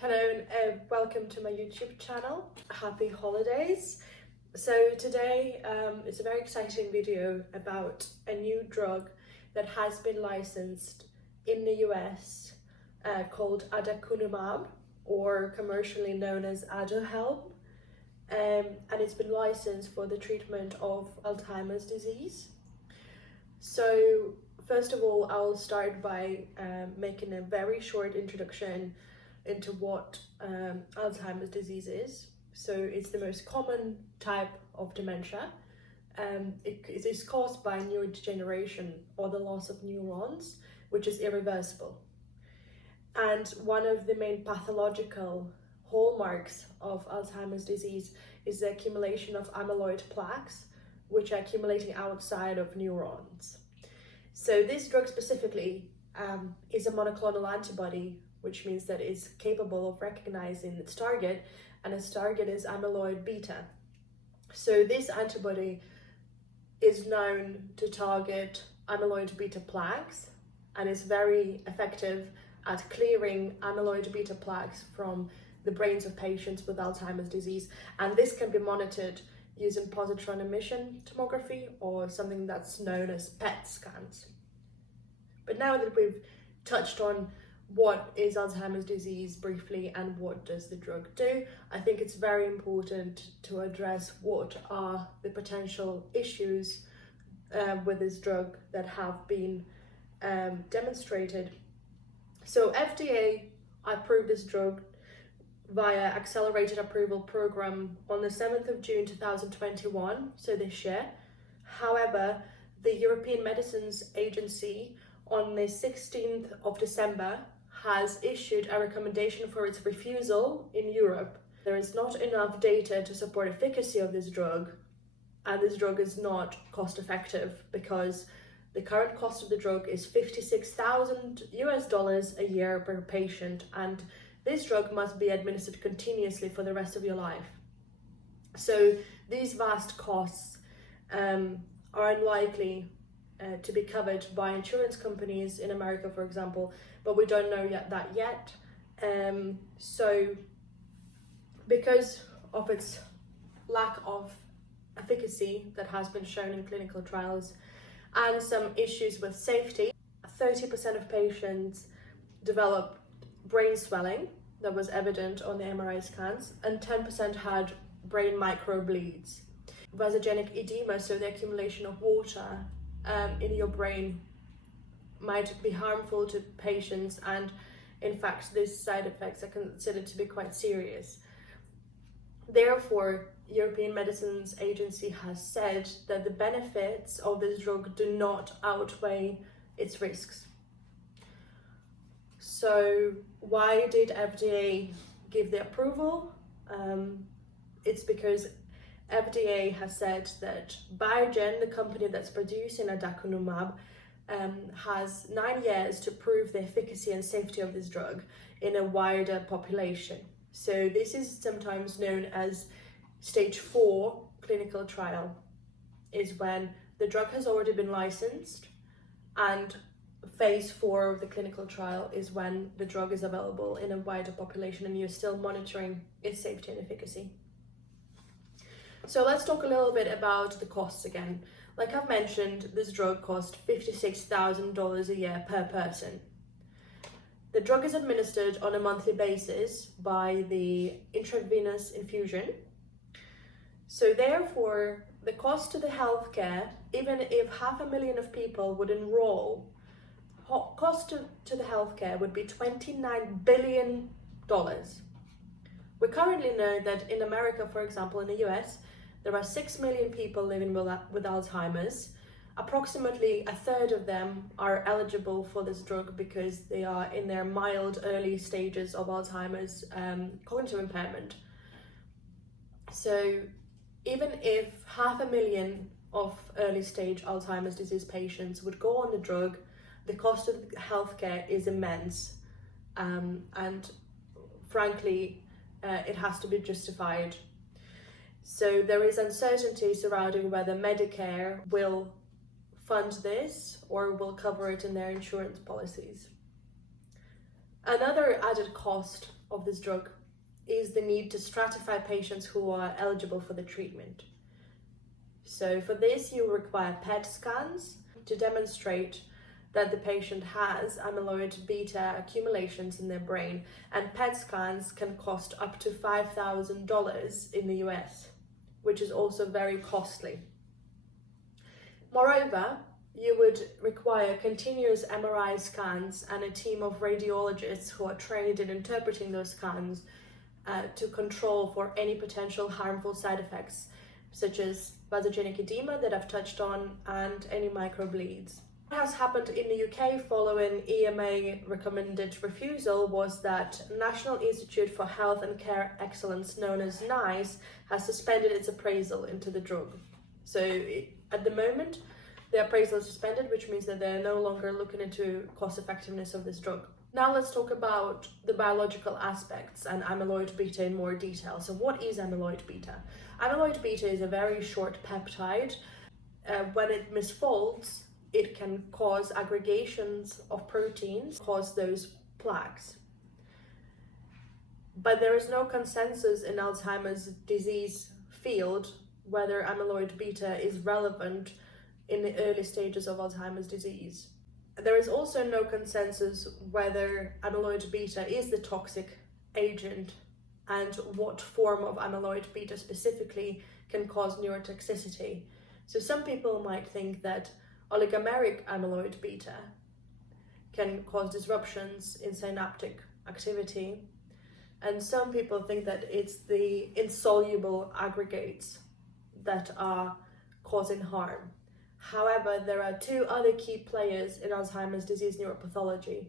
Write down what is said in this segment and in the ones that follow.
Hello and welcome to my YouTube channel. Happy holidays. So today is a very exciting video about a new drug that has been licensed in the US called Aducanumab, or commercially known as ADUHELM, and it's been licensed for the treatment of Alzheimer's disease. So first of all, I'll start by making a very short introduction into what Alzheimer's disease is. So it's the most common type of dementia. It is caused by neurodegeneration or the loss of neurons, which is irreversible. And one of the main pathological hallmarks of Alzheimer's disease is the accumulation of amyloid plaques, which are accumulating outside of neurons. So this drug specifically is a monoclonal antibody, which means that it's capable of recognizing its target, and its target is amyloid beta. So this antibody is known to target amyloid beta plaques and is very effective at clearing amyloid beta plaques from the brains of patients with Alzheimer's disease. And this can be monitored using positron emission tomography, or something that's known as PET scans. But now that we've touched on what is Alzheimer's disease briefly and what does the drug do, I think it's very important to address what are the potential issues with this drug that have been demonstrated. So FDA approved this drug via accelerated approval program on the 7th of June 2021, so this year. However, the European Medicines Agency on the 16th of December has issued a recommendation for its refusal in Europe. There is not enough data to support efficacy of this drug, and this drug is not cost effective because the current cost of the drug is $56,000 a year per patient, and this drug must be administered continuously for the rest of your life. So these vast costs are unlikely to be covered by insurance companies in America, for example, but we don't know that yet. So because of its lack of efficacy that has been shown in clinical trials and some issues with safety, 30% of patients developed brain swelling that was evident on the MRI scans, and 10% had brain microbleeds. Vasogenic edema, so the accumulation of water in your brain, might be harmful to patients, and in fact these side effects are considered to be quite serious. Therefore, European Medicines Agency has said that the benefits of this drug do not outweigh its risks. So why did FDA give the approval? It's because FDA has said that Biogen, the company that's producing Aducanumab, has 9 years to prove the efficacy and safety of this drug in a wider population. So this is sometimes known as stage 4 clinical trial, is when the drug has already been licensed, and phase 4 of the clinical trial is when the drug is available in a wider population and you're still monitoring its safety and efficacy. So let's talk a little bit about the costs again. Like I've mentioned, this drug costs $56,000 a year per person. The drug is administered on a monthly basis by the intravenous infusion. So therefore, the cost to the healthcare, even if 500,000 of people would enroll, cost to the healthcare would be $29 billion. We currently know that in America, for example, in the US, there are 6 million people living with Alzheimer's. Approximately a third of them are eligible for this drug because they are in their mild early stages of Alzheimer's cognitive impairment. So even if 500,000 of early stage Alzheimer's disease patients would go on the drug, the cost of healthcare is immense, and frankly, it has to be justified. So there is uncertainty surrounding whether Medicare will fund this or will cover it in their insurance policies. Another added cost of this drug is the need to stratify patients who are eligible for the treatment. So for this, you require PET scans to demonstrate that the patient has amyloid beta accumulations in their brain, and PET scans can cost up to $5,000 in the US, which is also very costly. Moreover, you would require continuous MRI scans and a team of radiologists who are trained in interpreting those scans to control for any potential harmful side effects, such as vasogenic edema that I've touched on and any microbleeds. What has happened in the UK following EMA recommended refusal was that National Institute for Health and Care Excellence, known as NICE, has suspended its appraisal into the drug. So at the moment, the appraisal is suspended, which means that they're no longer looking into cost effectiveness of this drug. Now let's talk about the biological aspects and amyloid beta in more detail. So what is amyloid beta? Amyloid beta is a very short peptide. When it misfolds, it can cause aggregations of proteins, cause those plaques. But there is no consensus in Alzheimer's disease field whether amyloid beta is relevant in the early stages of Alzheimer's disease. There is also no consensus whether amyloid beta is the toxic agent and what form of amyloid beta specifically can cause neurotoxicity. So some people might think that oligomeric amyloid beta can cause disruptions in synaptic activity, and some people think that it's the insoluble aggregates that are causing harm. However, there are two other key players in Alzheimer's disease neuropathology.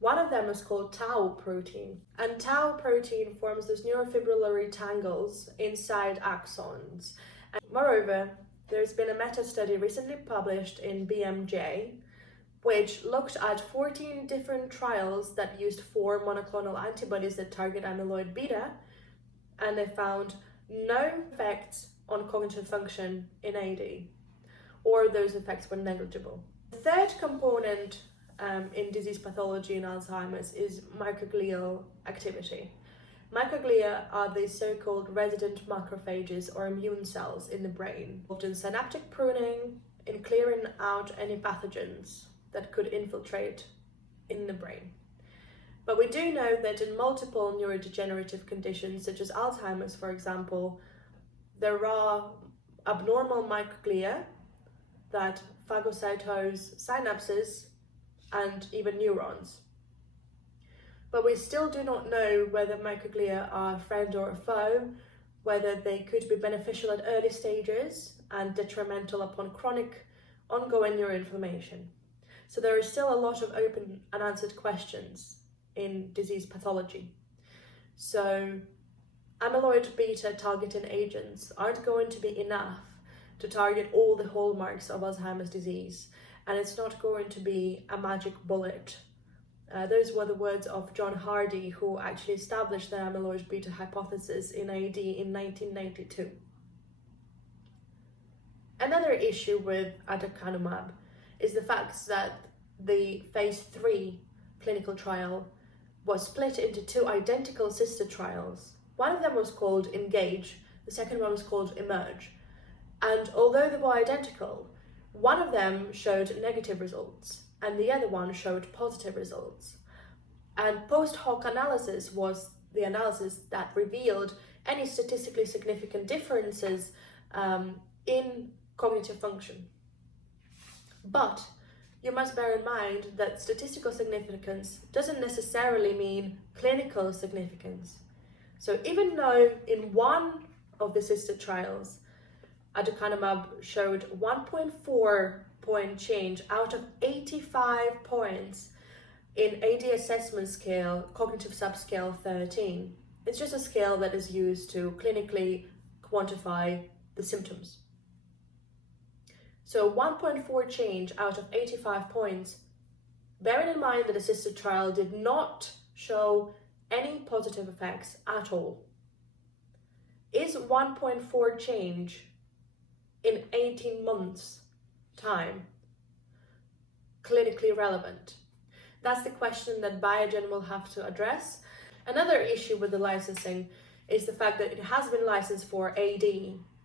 One of them is called tau protein, and tau protein forms those neurofibrillary tangles inside axons. And moreover, there's been a meta-study recently published in BMJ, which looked at 14 different trials that used 4 monoclonal antibodies that target amyloid beta, and they found no effects on cognitive function in AD, or those effects were negligible. The third component in disease pathology in Alzheimer's is microglial activity. Microglia are the so-called resident macrophages or immune cells in the brain, involved in synaptic pruning, in clearing out any pathogens that could infiltrate in the brain. But we do know that in multiple neurodegenerative conditions, such as Alzheimer's, for example, there are abnormal microglia that phagocytose synapses and even neurons. But we still do not know whether microglia are a friend or a foe, whether they could be beneficial at early stages and detrimental upon chronic, ongoing neuroinflammation. So there is still a lot of open unanswered questions in disease pathology. So amyloid beta targeting agents aren't going to be enough to target all the hallmarks of Alzheimer's disease, and it's not going to be a magic bullet. Those were the words of John Hardy, who actually established the amyloid beta hypothesis in AD in 1992. Another issue with Aducanumab is the fact that the phase 3 clinical trial was split into 2 identical sister trials. One of them was called Engage, the second one was called Emerge. And although they were identical, one of them showed negative results and the other one showed positive results. And post hoc analysis was the analysis that revealed any statistically significant differences in cognitive function. But you must bear in mind that statistical significance doesn't necessarily mean clinical significance. So even though in one of the sister trials, Aducanumab showed 1.4 point change out of 85 points in AD assessment scale, cognitive subscale 13. It's just a scale that is used to clinically quantify the symptoms. So 1.4 change out of 85 points, bearing in mind that the sister trial did not show any positive effects at all. Is 1.4 change in 18 months time clinically relevant? That's the question that Biogen will have to address. Another issue with the licensing is the fact that it has been licensed for AD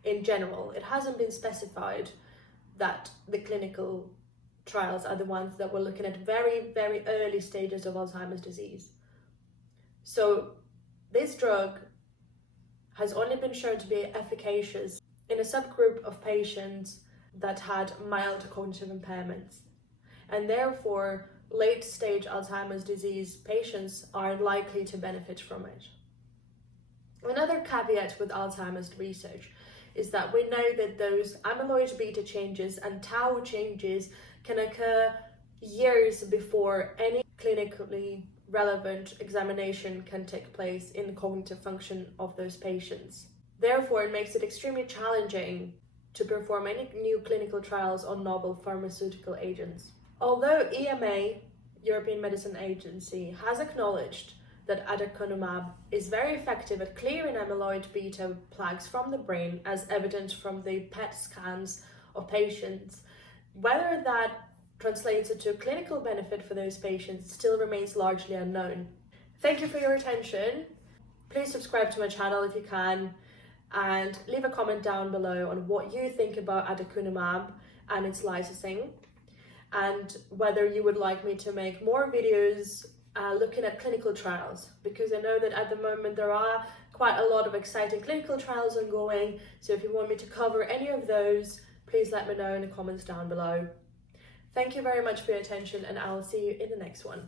in general. It hasn't been specified that the clinical trials are the ones that we're looking at very, very early stages of Alzheimer's disease. So this drug has only been shown to be efficacious in a subgroup of patients that had mild cognitive impairments. And therefore, late-stage Alzheimer's disease patients are likely to benefit from it. Another caveat with Alzheimer's research is that we know that those amyloid beta changes and tau changes can occur years before any clinically relevant examination can take place in the cognitive function of those patients. Therefore, it makes it extremely challenging to perform any new clinical trials on novel pharmaceutical agents. Although EMA, European Medicine Agency, has acknowledged that aducanumab is very effective at clearing amyloid beta plaques from the brain, as evident from the PET scans of patients, whether that translates into clinical benefit for those patients still remains largely unknown. Thank you for your attention. Please subscribe to my channel if you can, and leave a comment down below on what you think about aducanumab and its licensing, and whether you would like me to make more videos looking at clinical trials, because I know that at the moment there are quite a lot of exciting clinical trials ongoing. So if you want me to cover any of those, please let me know in the comments down below. Thank you very much for your attention, and I'll see you in the next one.